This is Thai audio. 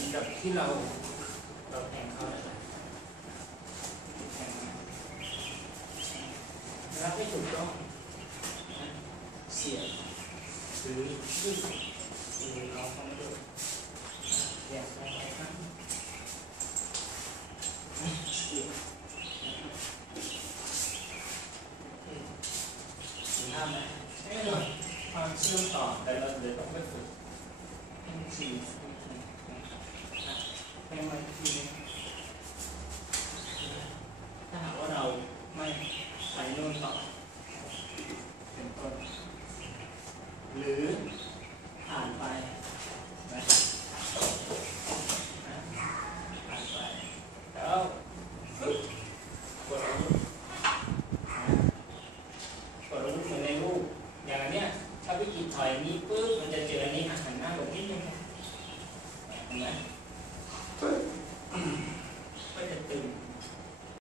อนกับที่เราเราแทงเขาแล้วนะแทงมารับไม่ถูกต้องเสียหรือยืดหรือเราเขาไม่รู้เสียบไปไปครั้งเสียบถึงทำนะแน่นอนความเชื่อมต่อแต่เราเดี๋ยวต้องไปฝึกให้มันสี่ให้มาอีกทีนึงถ้าหากว่าเราไม่ไปโน่นต่อเป็นต้น หรือผ่านไปนะนะผ่านไปแล้วฟึ๊บกดอาวุธนะกดอาวุธเหมือนในรูปอย่างอันเนี้ยถ้า พี่กิจถอยนี้ปุ๊บมันจะเจออันนี้อ่หันหน้า